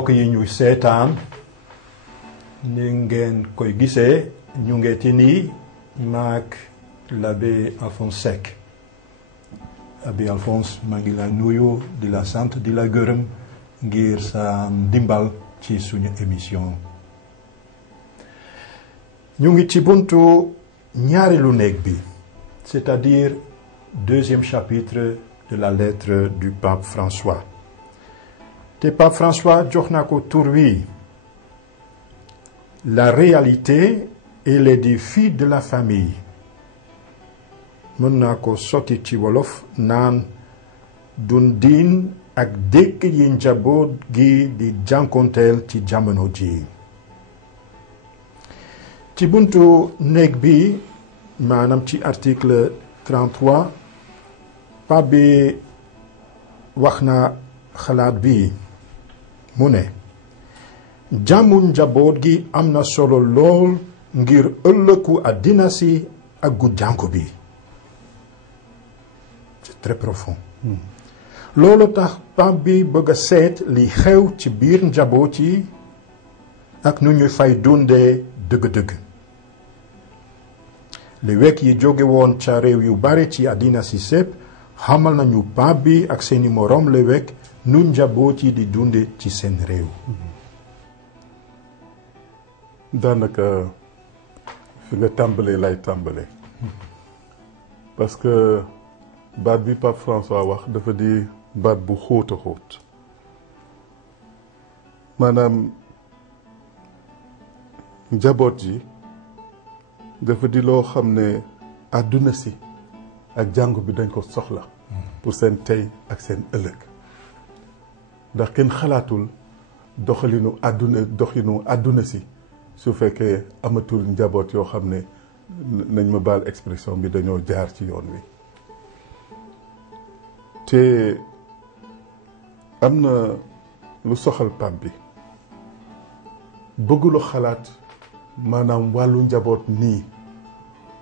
mbokk yi ñu seetaan ni ngeen koy gisee ñu ngeeti nii maak l'abbé Alphonse Seck. Abbé Alphonse maa ngi la nuyu di la sant di la gërëm ngir sa ndimbal ci suñu émission. ñu ngi ci buntu ñaareelu néeg bi, c'est-à-dire deuxième chapitre de la lettre du pape François. te pape François jox na ko tur wi la réalité et les défis de la famille. mën naa ko sotti ci wolof naan dundin ak dëkk yi njaboot gi di jànkonteel ci jamono ji. ci buntu néeg bi maanaam ci article 33 pape bi wax na xalaat bi mu ne jàmmu njaboot gi am na solo lool ngir ëllëgu àddina si ak gu jànku bi. c'est très profond. loolu tax pape bi bëgg a seet li xew ci biir njaboot yi ak nu ñuy fay dundee dëgg-dëgg. l'évêque yi jóge woon ca réew yu bare ci àddina si sépp xamal nañu pape bi ak seeni moroom l'évêque nu njaboot yi di dunde ci seen réew. daanaka fi nga tàmbalee lay tàmbalee parce que baat bi Pape François wax dafa di baat bu xóot a xóot maanaam njaboot yi dafa di loo xam ne àdduna si ak jàngu bi dañ ko soxla pour seen tey ak seen ëllëg ndax kenn xalaatul doxinu àdduna si su fekkee amatul njaboot yoo xam ne nañ ma baal expression bi dañoo jaar ci yoon wi. te am na lu soxal pap bi bëggulu xalaat maanaam wàllu njaboot nii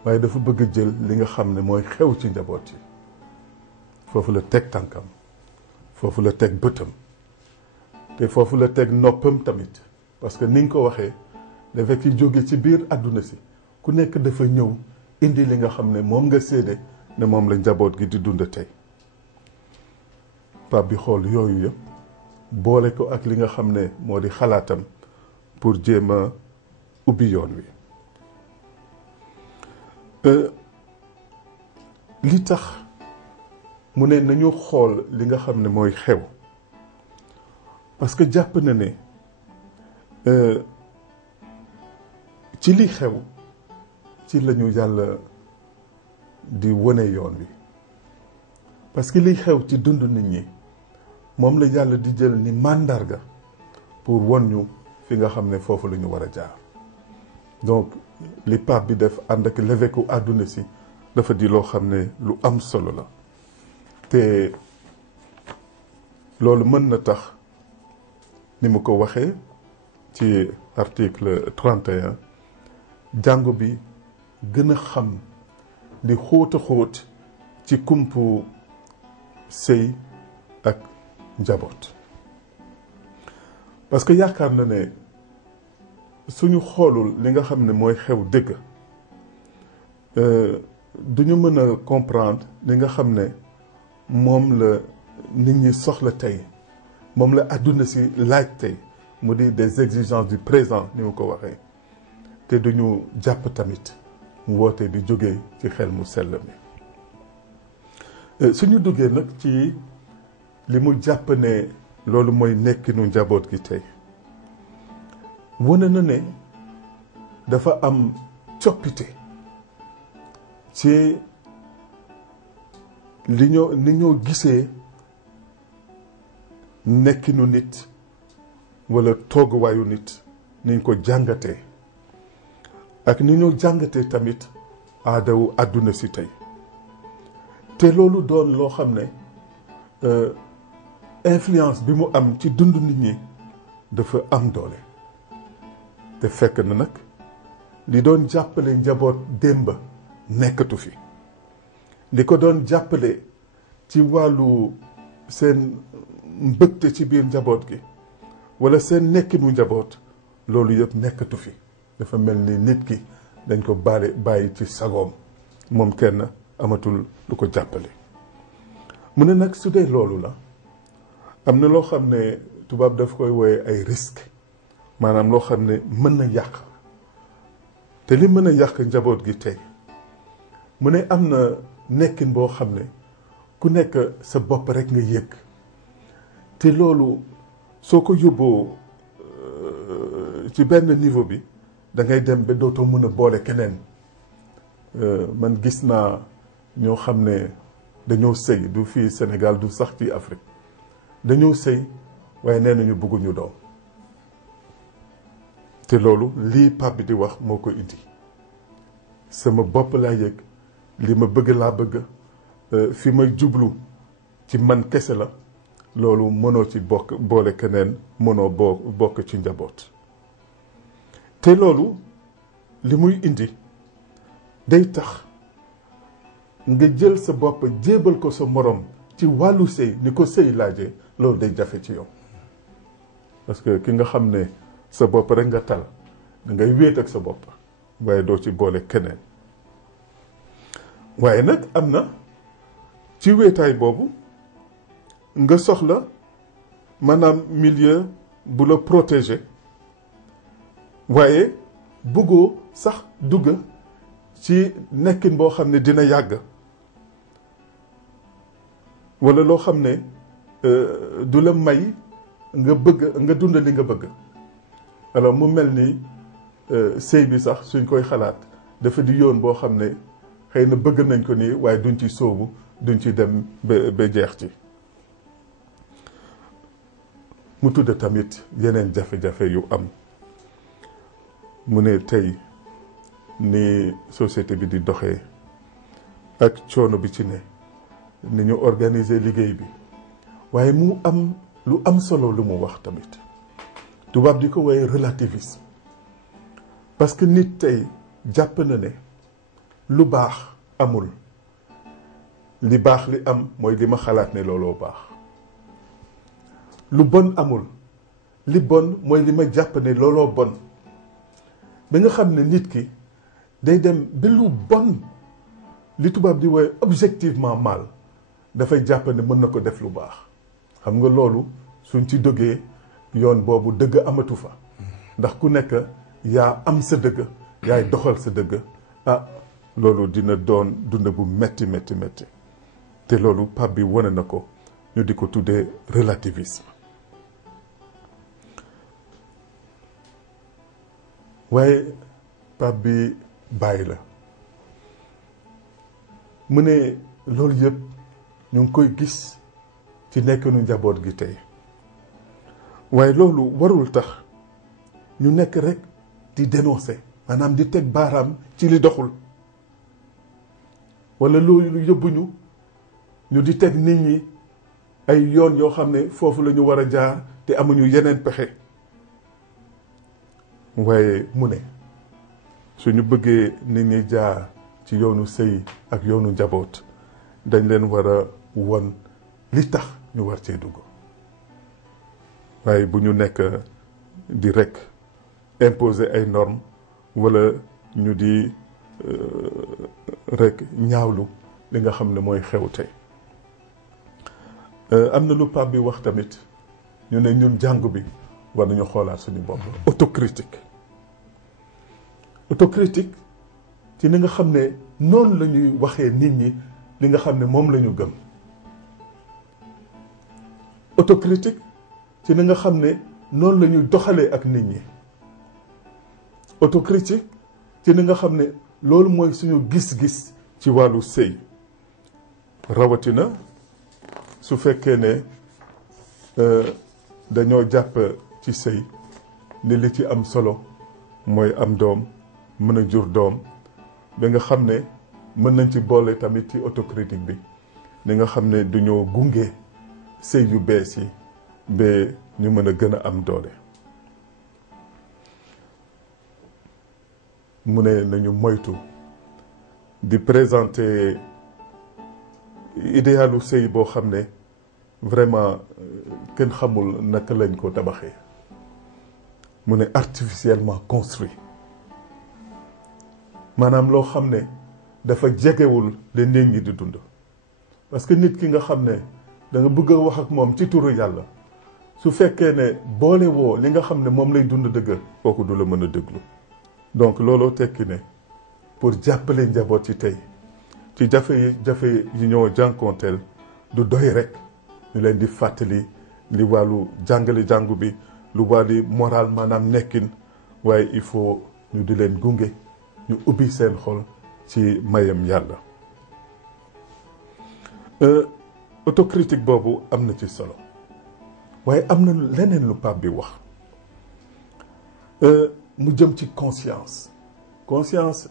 waaye dafa bëgg a jël li nga xam ne mooy xew ci njaboot yi foofu la teg tànkam foofu la teg bëtam te foofu la teg noppam tamit parce que ni nga ko waxee dafa ki jóge ci biir àdduna si ku nekk dafa ñëw indi li nga xam ne moom nga séede ne moom la njaboot gi di dund tey pap bi xool yooyu yëpp boole ko ak li nga xam ne moo di xalaatam pour jéem a ubbi yoon wi. li tax mu ne nañu xool li nga xam ne mooy xew parce que jàpp na ne ci li xew ci lañu yàlla di wone yoon wi parce que li xew ci dund nit ñi moom la yàlla di jël ni màndarga pour won ñu fi nga xam ne foofu la ñu war a jaar. donc li pape bi def ànd ak l'évêque àdduna si dafa di loo xam ne lu am solo la te loolu mën na tax ni mu ko waxee ci article 31 jàngu bi gën a xam li xóot a xóot ci kumpu sëy ak njaboot parce que yaakaar na ne suñu xoolul li nga xam ne mooy xew dëgg duñu mën a comprendre li nga xam ne moom la nit ñi soxla tey moom la àdduna si laaj tey mu di des exigences du présent ni mu ko waxee te duñu jàpp tamit woote bi jógee ci xel mu sell mi suñu duggee nag ci li mu jàpp ne loolu mooy nekkinu njaboot gi tey wane na ne dafa am coppite ci ni ñoo gisee nekkinu nit walla tooguwaayu nit niñ ko jàngatee ak ni ñoo jàngatee tamit aadawu àdduna si tey te loolu doon loo xam ne influence bi mu am ci dund nit ñi dafa am doole te fekk na nag li doon jàppale njaboot démb nekkatu fi li ko doon jàppale ci wàllu seen mbëgte ci biir njaboot gi wala seen nekkinu njaboot loolu yëpp nekkatu fi dafa mel ni nit ki dañ ko bàyyi ci sagoom moom kenn amatul lu ko jàppale. mu ne nag su dee loolu la am na loo xam ne tubaab daf koy wooye ay risque maanaam loo xam ne mën na yàq te li mën a yàq njaboot gi tey mu ne am na nekkin boo xam ne ku nekk sa bopp rek nga yëg te loolu soo ko yóbboo ci benn niveau bi da ngay dem ba dootoo mën a boole keneen. Man gis naa ñoo xam ne dañoo sëy du fii Sénégal du sax ci Afrique dañoo sëy waaye nee nañu bëgguñu doom te loolu lii Pape bi di wax moo ko indi sama bopp laa yëg li ma bëgg laa bëgg fi may jublu ci man kese la loolu mënoo ci boole keneen mënoo bokk ci njaboot te loolu li muy indi day tax nga jël sa bopp jébal ko sa morom ci wàllu sëy ni ko sëy laajee loolu day jafe ci yow parce que ki nga xam ne sa bopp rek nga tal da ngay wéet ak sa bopp waaye doo ci boole keneen waaye nag am na ci wéetaay boobu nga soxla maanaam milieu bu la protéger waaye bëggoo sax dugg ci nekkin boo xam ne dina yàgg walla loo xam ne du la may nga bëgg nga dund li nga bëgg alors mu mel ni sëy bi sax suñ koy xalaat dafa di yoon boo xam ne xëy na bëgg nañ ko nii waaye duñ ci sóobu duñ ci dem ba jeex ci mu tudd tamit yeneen jafe-jafe yu am mu ne tey ni société bi di doxee ak coono bi ci ne ni ñu organiser liggéey bi waaye mu am lu am solo lu mu wax tamit tubaab di ko woowee relativisme parce que nit tey jàpp na ne lu baax amul li baax li am mooy li ma xalaat ne looloo baax lu bon amul li bon mooy li ma jàpp ne looloo bon ba nga xam ne nit ki day dem ba lu bon li tubaab di woowee objectivement mal dafay jàpp ne mën na ko def lu baax xam nga loolu suñ ci dogee yoon boobu dëgg amatu fa ndax ku nekk yaa am sa dëgg yaay doxal sa dëgg loolu dina doon dund bu metti metti metti te loolu Pape bi wane na ko ñu di ko tuddee relativisme waaye Pape bi bàyyi la mu ne loolu yëpp ñu ngi koy gis ci nekkinu njaboot gi tey waaye loolu warul tax ñu nekk rek di dénoncer maanaam di teg baaraam ci li doxul walla loolu yóbbuñu ñu di teg nit ñi ay yoon yoo xam ne foofu la ñu war a jaar te amuñu yeneen pexe waaye mu ne suñu bëggee nit ñi jaar ci yoonu sëy ak yoonu njaboot dañ leen war a won li tax ñu war cee dugg waaye bu ñu nekk di rekk imposer ay normes walla ñu di rekk ñaawlu li nga xam ne mooy xew tey am na lu Pape bi wax tamit ñu ne ñun jàngu bi war nañu xoolaat suñu bopp autocritique ci ni nga xam ne noonu la ñuy waxee nit ñi li nga xam ne moom la ñu gëm autocritique ci ni nga xam ne noonu la ñuy doxalee ak nit ñi autocritique ci ni nga xam ne loolu mooy suñu gis-gis ci wàllu sëy rawatina su fekkee ne dañoo jàpp ci sëy ni li ci am solo mooy am doom mën a jur doom ba nga xam ne mën nañ ci boole tamit ci autocritique bi ni nga xam ne duñoo gunge sëy yu bees yi ba ñu mën a gën a am doole mu ne nañu moytu di présenter idéalu sëy boo xam ne vraiment kenn xamul naka lañ ko tabaxee mu ne artificiellement construit maanaam loo xam ne dafa jegewul li nit ñi di dund parce que nit ki nga xam ne da nga bëgg a wax ak moom ci turu yàlla su fekkee ne boole woo li nga xam ne moom lay dund dëgg kooku du la mën a déglu donc looloo tekki ne pour jàppale njaboot ci tey ci jafe yi ñoo jànkoonteel du doy rek ñu leen di fàttali li wàllu jàngale jàngu bi lu wàllu moral maanaam nekkin waaye il faut ñu di leen gunge ñu ubbi seen xol ci mayam yàlla autocritique boobu am na ci solo waaye am na leneen lu Pape bi wax mu jëm ci conscience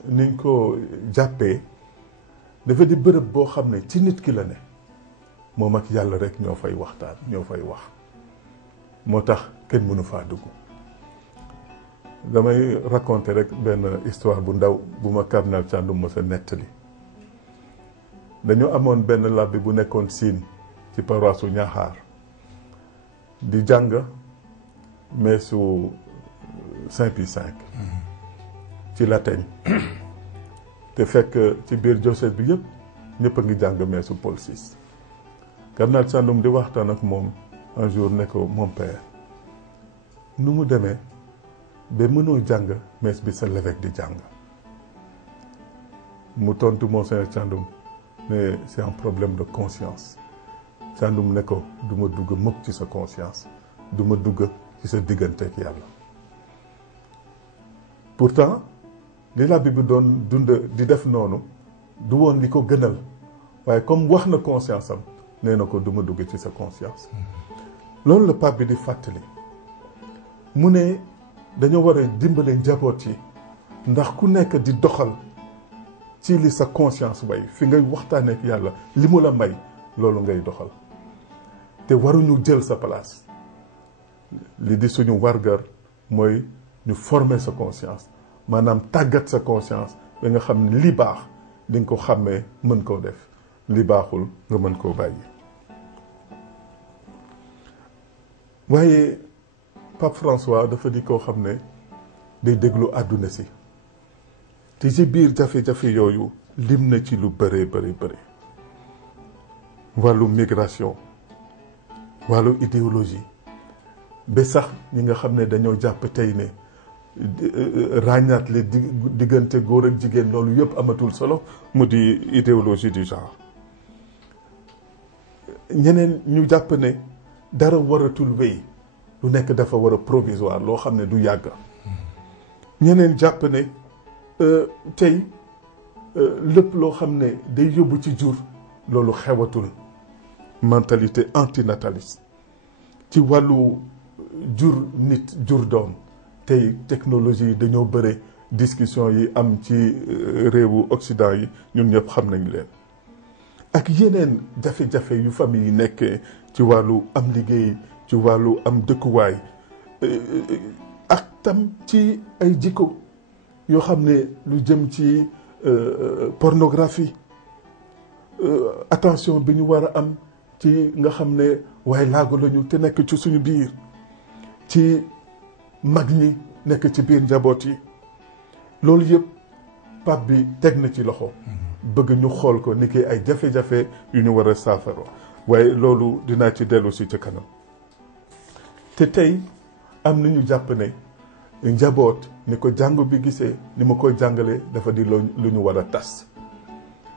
niñ ko jàppee dafa di bërëb boo xam ne ci nit ki la ne moom ak yàlla rek ñoo fay waxtaan ñoo fay wax moo tax kenn mënu faa dugg damay raconter rek benn histoire bu ndaw bu ma Cardinal Thiandoum mos a nettali dañoo amoon benn labbi bu nekkoon Siin ci paroisse su Ñaxaar di jàng meesu Saint-Pie V ci latin te fekk ci biir diocèse bi yëpp ñëpp a ngi jàng meesu Paul VI. Cardinal Thiandoum di waxtaan ak moom un jour ne ko mon père nu mu demee ba mënoo jàng mees bi sa l'évêque di jàng mu tontu Monseigneur Thiandoum mais c'est un problème de conscience Thiandoum ne ko du ma dugg mukk ci sa conscience du ma dugg ci sa diggante ak yàlla pourtant li labbi bi doon dund di def noonu du woon li ko gënal waaye comme wax na conscience am nee na ko du ma dugg ci sa conscience loolu la pape bi di fàttali mu ne dañoo war a dimbale njaboot yi ndax ku nekk di doxal ci li sa conscience way fi ngay waxtaanee ak yàlla li mu la may loolu ngay doxal te waruñu jël sa place li di suñu wargar mooy ñu former sa conscience maanaam tàggat sa conscience ba nga xam ne li baax di nga ko xàmmee mën koo def li baaxul nga mën koo bàyyi. waaye Pape François dafa di koo xam ne day déglu àdduna si te ci biir jafe-jafe yooyu lim na ci lu bëree bëri wàllu migration wàllu idéologie ba sax ñi nga xam ne dañoo jàpp tey ne ràññaat li diggante góor ak jigéen loolu yëpp amatul solo mu di idéologie du genre ñeneen ñu jàpp ne dara waratul wéy lu nekk dafa war a provisoire loo xam ne du yàgg ñeneen jàpp ne tey lépp loo xam ne day yóbbu ci jur loolu xewatul mentalité antinataliste ci wàllu jur nit jur doom tey technologie yi dañoo bëre discussion yi am ci réewu Occident yi ñun ñëpp xam nañ leen ak yeneen jafe-jafe yu famille yi nekkee ci wàllu am liggéey ci wàllu am dëkkuwaay ak tam ci ay jikko yoo xam ne lu jëm ci pornographie attention bi ñu war a am ci nga xam ne waaye laago lañu te nekk ci suñu biir ci mag ñi nekk ci biir njaboot yi loolu yëpp pape bi teg na ci loxo bëgg ñu xool ko ni ki ay jafe-jafe yu ñu war a saafara waaye loolu dinaa ci dellu si ci kanam te tey am na ñu jàpp ne njaboot ni ko jàngu bi gisee ni ma koy jàngale dafa di lu ñu war a tas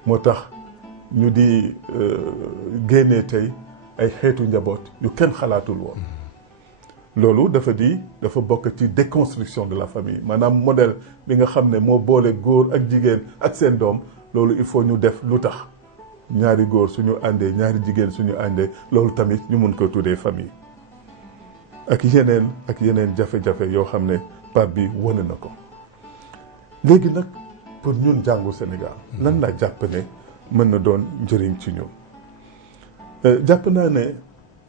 moo tax ñu di génnee tey ay xeetu njaboot yu kenn xalaatul woon loolu dafa bokk ci déconstruction de la famille maanaam modèle bi nga xam ne moo boole góor ak jigéen ak seen doom loolu il faut ñu def lu tax ñaari góor suñu àndee ñaari jigéen suñu àndee loolu tamit ñu mun ko tuddee famille ak yeneen jafe-jafe yoo xam ne pape bi wane na ko léegi nag pour ñun jàngu Sénégal lan laa jàpp ne mën na doon njëriñ ci ñun jàpp naa ne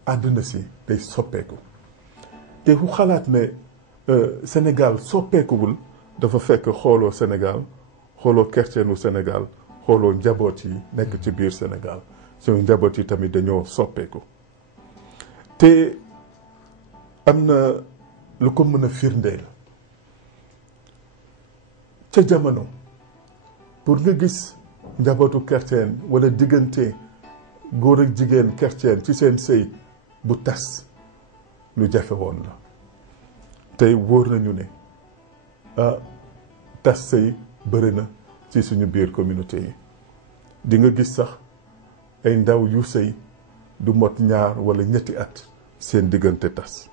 àdduna si day soppeeku te ku xalaat ne Sénégal soppeekuwul dafa fekk xooloo Sénégal xooloo kerceenu Sénégal xooloo njaboot yi nekk ci biir Sénégal suñu njaboot yi tamit dañoo soppeeku te am na lu ko mën a firndeel ca jamono pour nga gis njabootu chrétien wala diggante góor ak jigéen chrétien ci seen sëy bu tas lu jafe woon la tey wóor nañu ne tas sëy bëri na ci suñu biir communauté yi di nga gis sax ay ndaw yu sëy du mot 2 wala 3 at seen diggante tas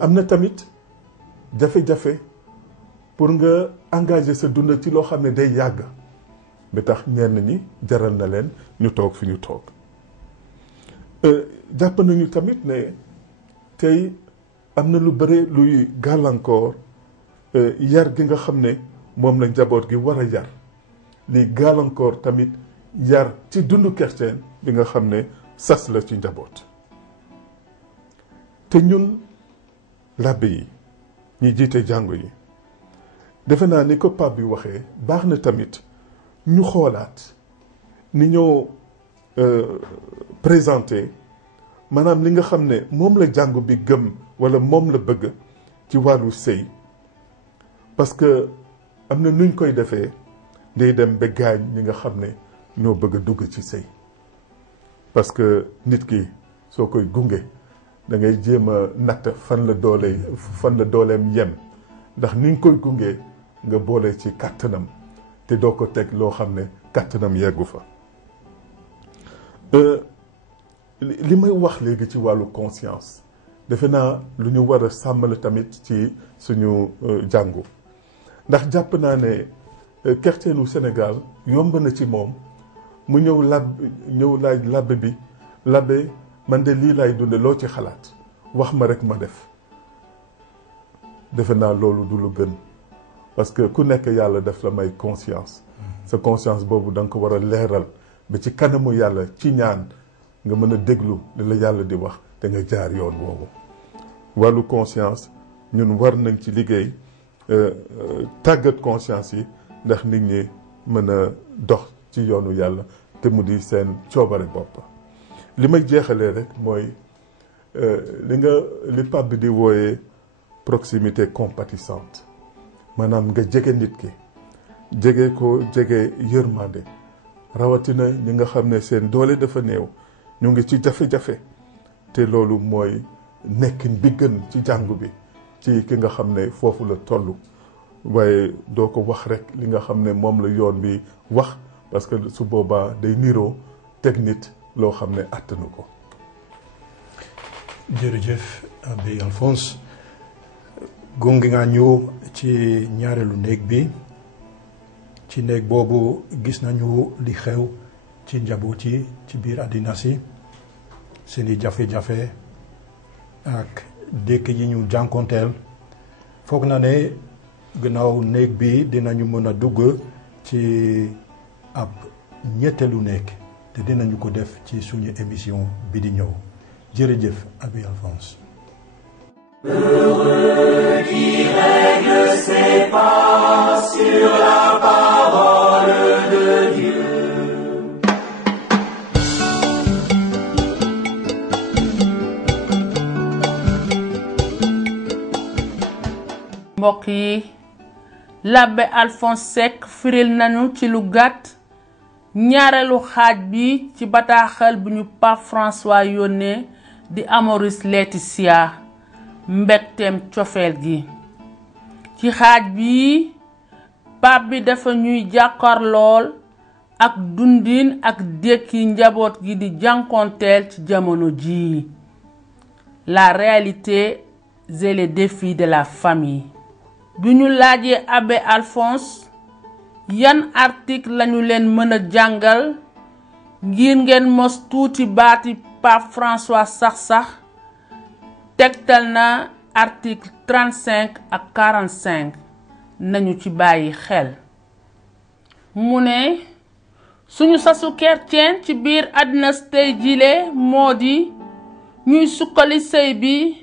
am na tamit jafe-jafe pour nga engager sa dund ci loo xam ne day yàgg ba tax ñenn ñi jaral na leen ñu toog fi ñu toog jàpp nañu tamit ne tey am na lu bëri luy gàllankoor yar gi nga xam ne moom la njaboot gi war a yar li gàllankoor tamit yar ci dundu chrétien bi nga xam ne sas la ci njaboot te ñun labbe yi ñi jiite jàngu yi defe naa ni ko Pape bi waxee baax na tamit ñu xoolaat ni ñoo présenté maanaam li nga xam ne moom la jàngu bi gëm wala moom la bëgg ci wàllu sëy parce que am na nuñ koy defee day dem ba gaañ ñi nga xam ne ñoo bëgg a dugg ci sëy parce que nit ki soo koy gunge da ngay jéem a natt fan la dooleem yem ndax ni nga koy gunge nga boole ci kàttanam te doo ko teg loo xam ne kàttanam yeggu fa li may wax léegi ci wàllu conscience defe naa lu ñu war a sàmmale tamit ci suñu jàngu ndax jàpp naa ne chrétienu Sénégal yomb na ci moom mu ñëw laaj labbe bi labbe man de lii lay dunde loo ci xalaat wax ma rek ma def defe naa loolu du lu gën parce que ku nekk yàlla def la may conscience sa conscience boobu da nga ko war a leeral ba ci kanamu yàlla ci ñaan nga mën a déglu li la yàlla di wax te nga jaar yoon boobu wàllu conscience ñun war nañ ci liggéey tàggat conscience yi ndax nit ñi mën a dox ci yoonu yàlla te mu di seen coobare bopp li may jeexalee rek mooy li Pape bi di wooyee proximité compatissante maanaam nga jege nit ki jege ko jege yërmande rawatina ñi nga xam ne seen doole dafa néew ñu ngi ci jafe-jafe te loolu mooy nekkin bi gën ci jàngu bi ci ki nga xam ne foofu la toll waaye doo ko wax rek li nga xam ne moom la yoon bi wax parce que su boobaa day niroo teg nit loo xam ne attanu ko. jërëjëf Abbé Alphonse gunge nga ñu ci ñaareelu néeg bi ci néeg boobu gis nañu li xew ci njaboot yi ci biir àddina si seeni jafe-jafe ak dëkk yi ñu jànkonteel foog na ne gannaaw néeg bi dinañu mën a dugg ci ab ñetteelu néeg te dinañu ko def ci suñu émission bi di ñëw jërëjëf Abbé Alphonse. Heureux qui règle ses pas sur la parole de Dieu. mbokk yi l'Abbé Alphonse Seck firil nañu ci lu gàtt ñaareelu xaaj bi ci bataaxal bu ñu Pape François yónnee di Amoris Laetitia mbégteem cofeel gi ci xaaj bi Pape bi dafa ñuy jàkkaarlool ak dundin ak dékki njaboot gi di jànkonteel ci jamono ji la réalité et les défis de la famille bi ñu laajee Abbé Alphonse yan article lañu leen mën a jàngal ngir ngeen mos tuuti baati Pape François sax tegtal na article 35 ak 45 nañu ci bàyyi xel mu ne suñu sasu chrétien ci biir àddina tey jile moo di ñuy sukkali sëy bi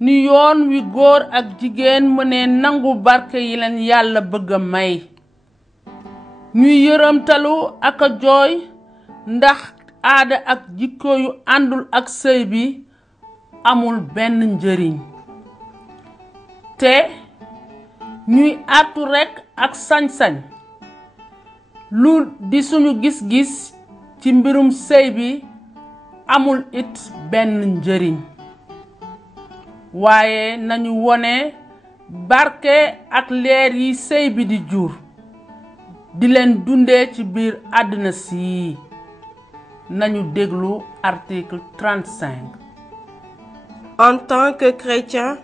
ni yoon wi góor ak jigéen mënee nangu barke yi leen yàlla bëgg a may ñuy yërëmtalu ak a jooy ndax aada ak jikko yu àndul ak sëy bi amul benn njëriñ te ñuy àttu rekk ak sañ-sañ lu di suñu gis-gis ci mbirum sëy bi amul it benn njëriñ waaye nañu wone barke ak leer yi sëy bi di jur di leen dundee ci biir àddina si nañu déglu article 35. En tant que chrétiens,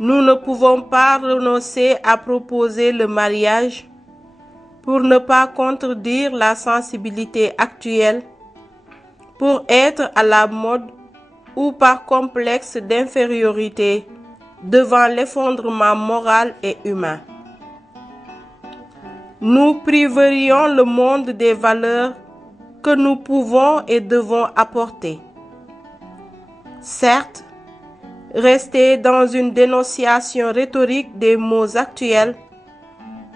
nous ne pouvons pas renoncer à proposer le mariage pour ne pas contredire la sensibilité actuelle, pour être à la mode ou par complexe d'infériorité devant l'effondrement moral et humain. Nous priverions le monde des valeurs que nous pouvons et devons apporter. Certes, rester dans une dénonciation rhétorique des maux actuels,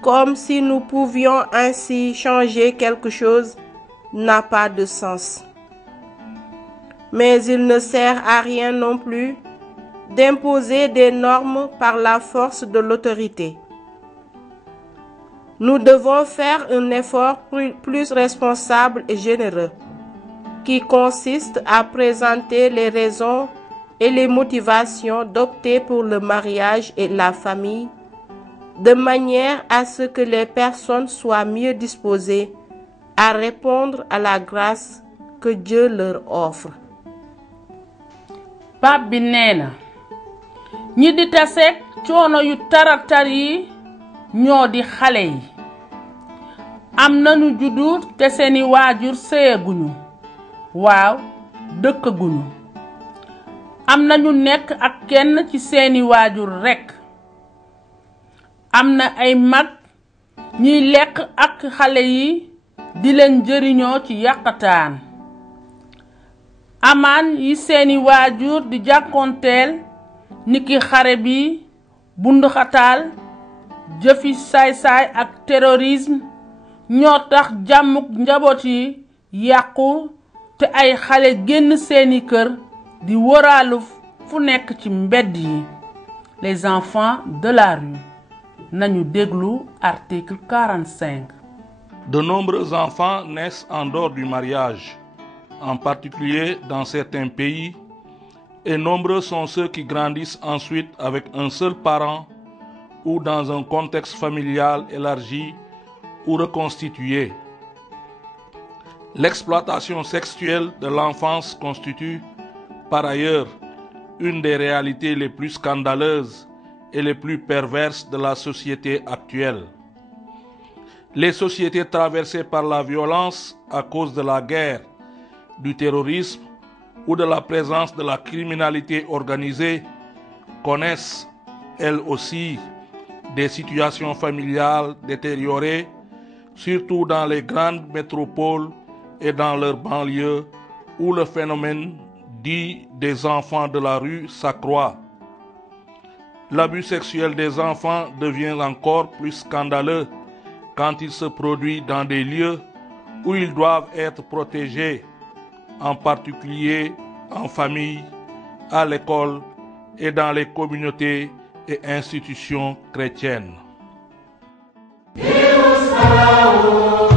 comme si nous pouvions ainsi changer quelque chose, n'a pas de sens. Mais il ne sert à rien non plus d'imposer des normes par la force de l'autorité. Nous devons faire un effort plus responsable et généreux, qui consiste à présenter les raisons et les motivations d'opter pour le mariage et la famille, de manière à ce que les personnes soient mieux disposées à répondre à la grâce que Dieu leur offre. Pape bi nee na ñi di taseeg coono yu taratar yi ñoo di xale yi am nañu juddu te seeni waajur sëyaguñu waaw dëkkaguñu am nañu nekk ak kenn ci seeni waajur rekk am na ay mag ñiy lekk ak xale yi di leen jëriñoo ci yàqataan amaan yi seeni waajur di jàkkoonteel niki xare bi bunduxataal jëfi saay-saay ak terrorisme ñoo tax jàmmuk njaboot yi yàqu te ay xale génn seeni kër di wëraalu fu nekk ci mbedd yi les enfants de la rue nañu déglu article 45. De nombreux enfants naissent en dehors du mariage, en particulier dans certains pays, et nombreux sont ceux qui grandissent ensuite avec un seul parent ou dans un contexte familial élargi ou reconstitué. L'exploitation sexuelle de l'enfance constitue, par ailleurs, une des réalités les plus scandaleuses et les plus perverses de la société actuelle. Les sociétés traversées par la violence à cause de la guerre, du terrorisme ou de la présence de la criminalité organisée connaissent, elles aussi, des situations familiales détériorées, surtout dans les grandes métropoles et dans leurs banlieues, où le phénomène dit des enfants de la rue s'accroît. L'abus sexuel des enfants devient encore plus scandaleux quand il se produit dans des lieux où ils doivent être protégés, en particulier en famille, à l'école et dans les communautés et institutions chrétiennes. Deus